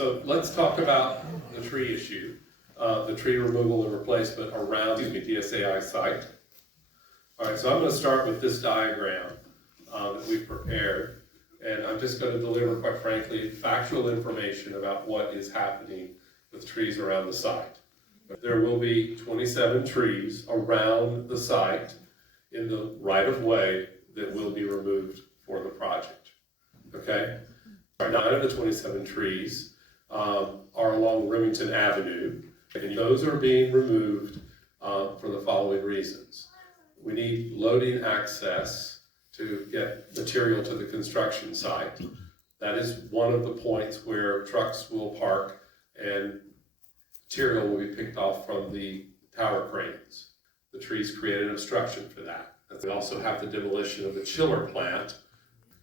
So let's talk about the tree issue, the tree removal and replacement around the DSAI site. All right, so I'm going to start with this diagram that we've prepared, and I'm just going to deliver, quite frankly, factual information about what is happening with trees around the site. There will be 27 trees around the site in the right-of-way that will be removed for the project, okay? 9 of the 27 trees are along Remington Avenue, and those are being removed for the following reasons. We need loading access to get material to the construction site. That is one of the points where trucks will park and material will be picked off from the tower cranes. The trees create an obstruction for that. We also have the demolition of the chiller plant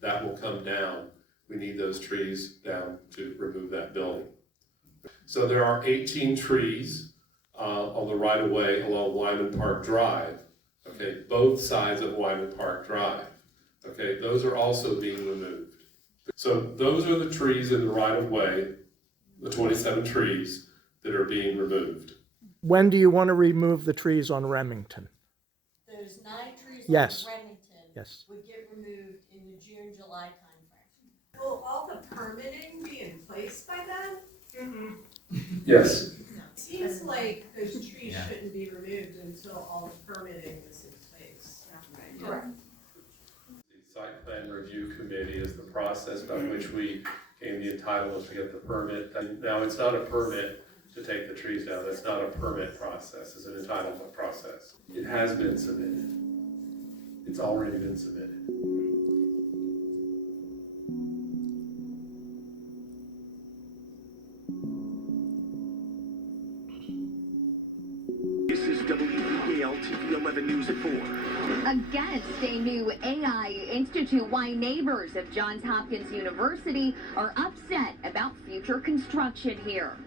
that will come down. We need those trees down to remove that building. So there are 18 trees on the right-of-way along Wyman Park Drive, okay, both sides of Wyman Park Drive, okay, those are also being removed. So those are the trees in the right-of-way, the 27 trees that are being removed. When do you want to remove the trees on Remington? There's 9 trees Yes. on Remington. Yes. Would get removed in the June, July timeframe. Will all the permitting be in place by then? Yes. Seems like those trees shouldn't be removed until all the permitting is in place. Correct. The site plan review committee is the process by which we gain the entitlement to get the permit. Now, it's not a permit to take the trees down. That's not a permit process. It's an entitlement process. It has been submitted. It's already been submitted. This is WEAL TV 11 News at 4. Against a new AI institute, why neighbors of Johns Hopkins University are upset about future construction here.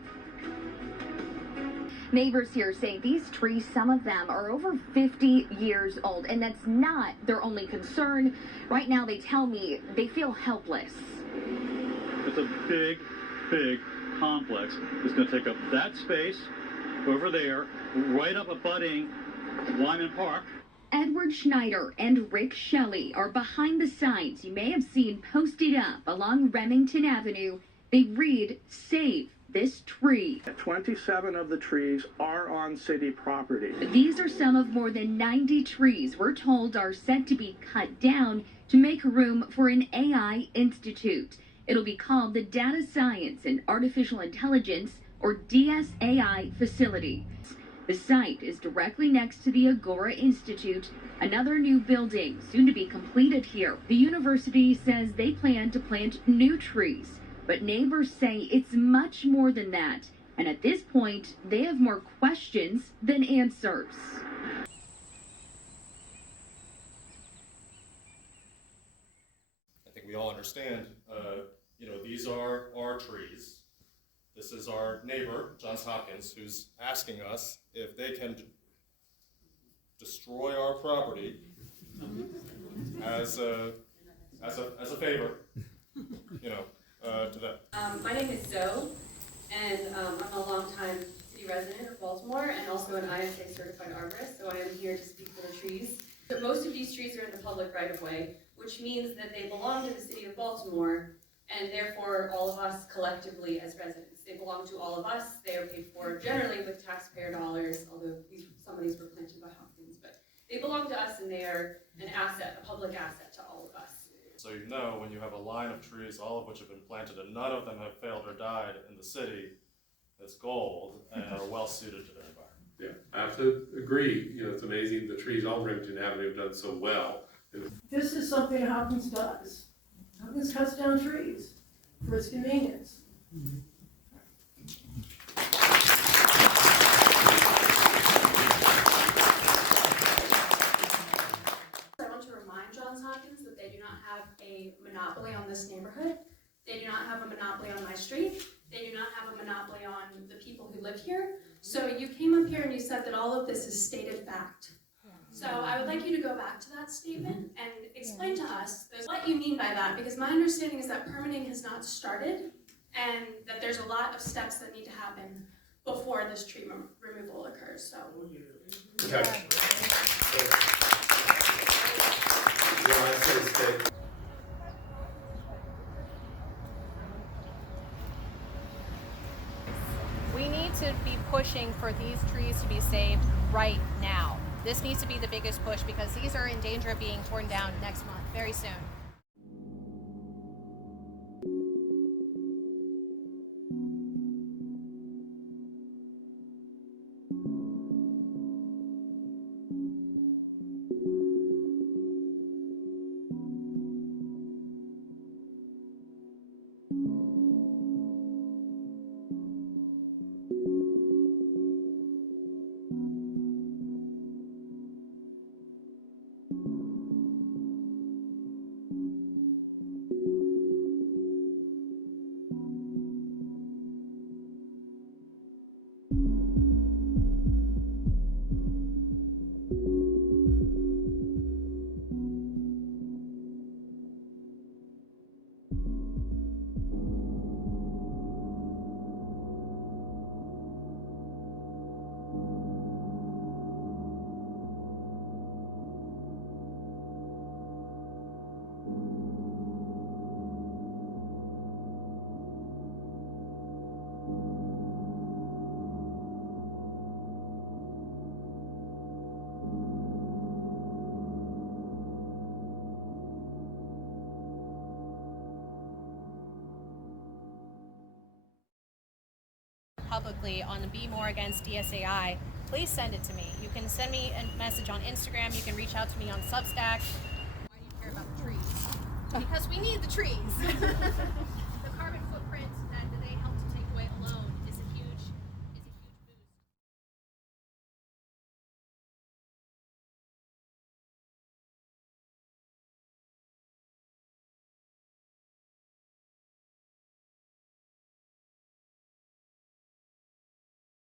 Neighbors here say these trees, some of them are over 50 years old, and that's not their only concern. Right now, they tell me they feel helpless. It's a big, big complex. It's going to take up that space over there, right up abutting Wyman Park. Edward Schneider and Rick Shelley are behind the signs you may have seen posted up along Remington Avenue. They read, "Save this tree." 27 of the trees are on city property. These are some of more than 90 trees we're told are set to be cut down to make room for an AI institute. It'll be called the Data Science and Artificial Intelligence, or DSAI, facility. The site is directly next to the Agora Institute, another new building soon to be completed here. The university says they plan to plant new trees, but neighbors say it's much more than that. And at this point, they have more questions than answers. I think we all understand, these are our trees. This is our neighbor, Johns Hopkins, who's asking us if they can destroy our property as a favor, to them. My name is Zoe, and I'm a longtime city resident of Baltimore and also an ISA certified arborist, so I am here to speak for the trees. But most of these trees are in the public right-of-way, which means that they belong to the city of Baltimore, and therefore all of us collectively as residents. They belong to all of us. They are paid for generally with taxpayer dollars, although some of these were planted by Hopkins, but they belong to us and they are an asset, a public asset to all of us. So when you have a line of trees, all of which have been planted and none of them have failed or died in the city, it's gold and are well suited to their environment. Yeah, I have to agree. It's amazing the trees on Remington Avenue have done so well. This is something Hopkins does. Hopkins cuts down trees for its convenience. I want to remind Johns Hopkins that they do not have a monopoly on this neighborhood. They do not have a monopoly on my street. They do not have a monopoly on the people who live here. So you came up here and you said that all of this is stated fact. So I would like you to go back to that statement and explain to us what you mean by that, because my understanding is that permitting has not started and that there's a lot of steps that need to happen before this tree removal occurs, so. Okay. When I say stay. We need to be pushing for these trees to be saved right now. This needs to be the biggest push because these are in danger of being torn down next month, very soon. Publicly on the Be More Against DSAI, please send it to me. You can send me a message on Instagram. You can reach out to me on Substack. Why do you care about the trees? Because we need the trees.